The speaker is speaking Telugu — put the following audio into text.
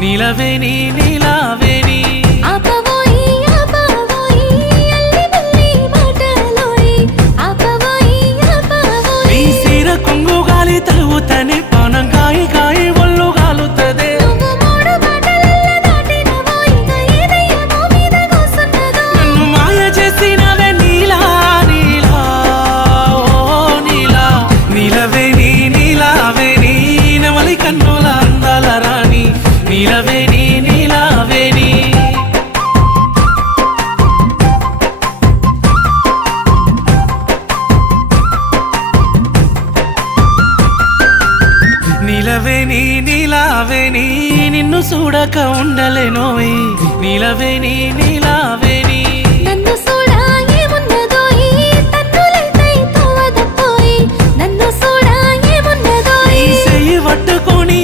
నీలవేణి నీలావేణి నీ సీర కొంగు గాలి తలువుతని పానం కాయి కాయి ఒళ్ళు గాలుతదే నన్ను మాయ చేసినవే నీలా నీలా ఓ నీలా నీలవేణి నీలావేణి నవలి కన్నుల అందాల రాణి నీలవేణి నీలావేణి నీలవేణి నీలావేణి నిన్ను చూడక ఉండలేనోయ్ నీలవేణి నీలావేణి నన్ను చూడా ఏమున్నదోయ్ తన్నులైతై తోవదపోయ్ నన్ను చూడా ఏమున్నదోయ్ నీ చెయ్యి పట్టుకొని